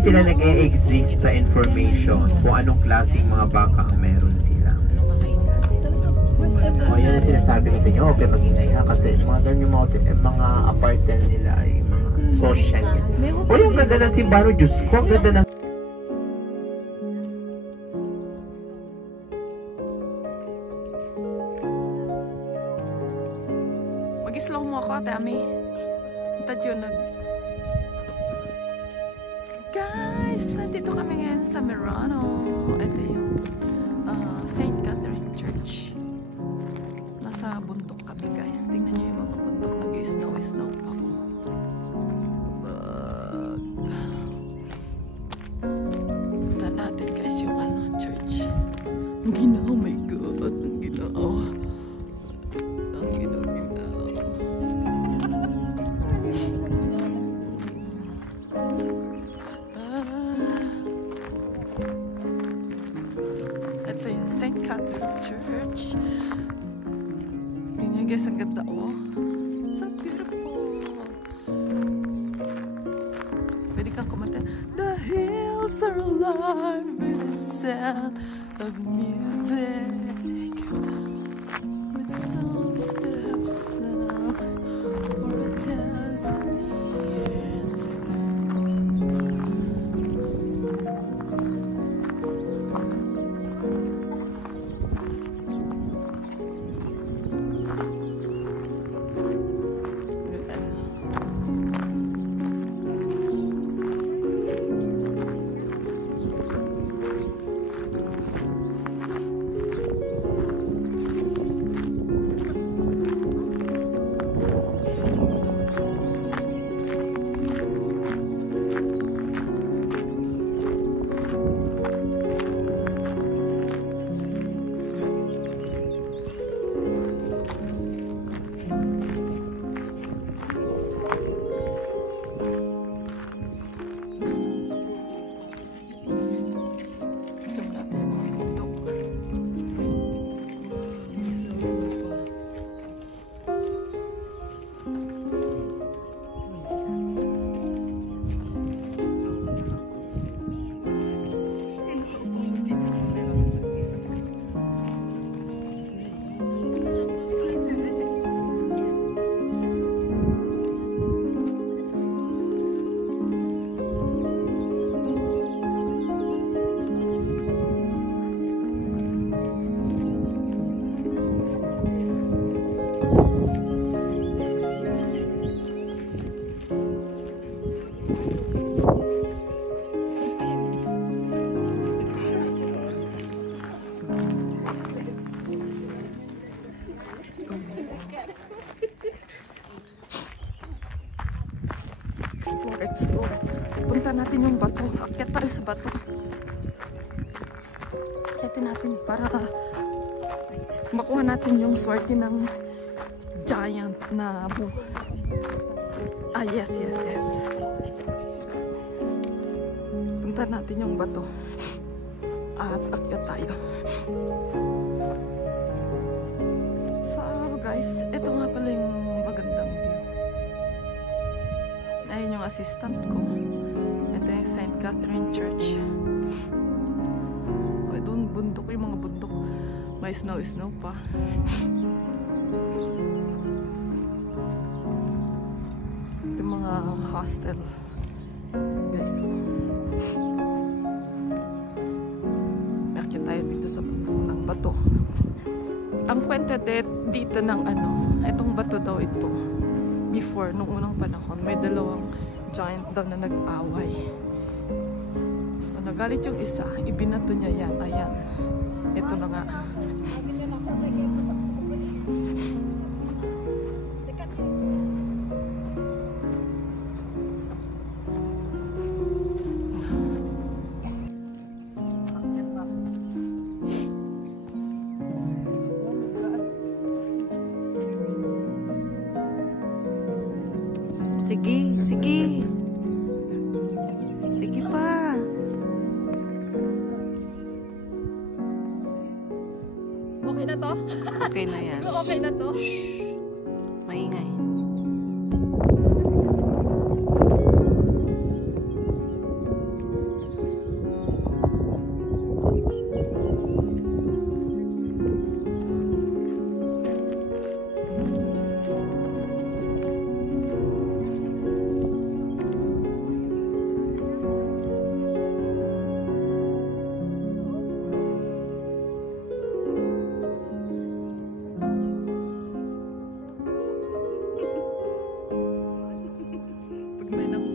sila nag-e-exist sa information kung anong klaseng mga baka ang meron sila. O, yun ang sinasabi ko sa inyo, okay, mag-ingay ha, kasi mga ganyan mga apartment nila ay mga social. O, yung ganda ng simbaro, Diyos ko, ang ganda ng... Mag-slow mo ako, Ate Ami. Tadyo nag... Guys, nandito kami ngayon sa Merano. Ito yung St. Catherine Church. Nasa bundok kami, guys. Tingnan nyo yung mga bundok. Nag-snow pa ako. Punta natin, guys, yung church. Ang ginawa, oh my God. Ang ginawa. Ang ginawa. Ito yung St. Catherine Church. Tingnan guys, ang ganda, oh. So beautiful. Pwede kang kumanta. The hills are alive with the sound of music, with some steps sound for 1,000 years. Explore. Punta natin yung bato. Akyat tayo sa bato. Akyatin natin para makuha natin yung swerte ng giant na yes. Punta natin yung bato. At akyat tayo. So guys, ito nga pala yung magandang view. Ayun yung assistant ko. Ito yung St. Catherine Church. Ay, doon bundok, yung mga bundok. May snow pa. Ito yung mga hostel. Guys. Nakita tayo dito sa bundok ng bato. Ang kwento dito ng itong bato daw ito. Before, nung unang panahon, may dalawang giant daw na nag-away. So, nagalit yung isa, ibinato niya yan. Ayan. Ito na nga. Sige. Sige pa. Okay na to? Okay na yan. Okay na to? Shhh. Maingay. namin ng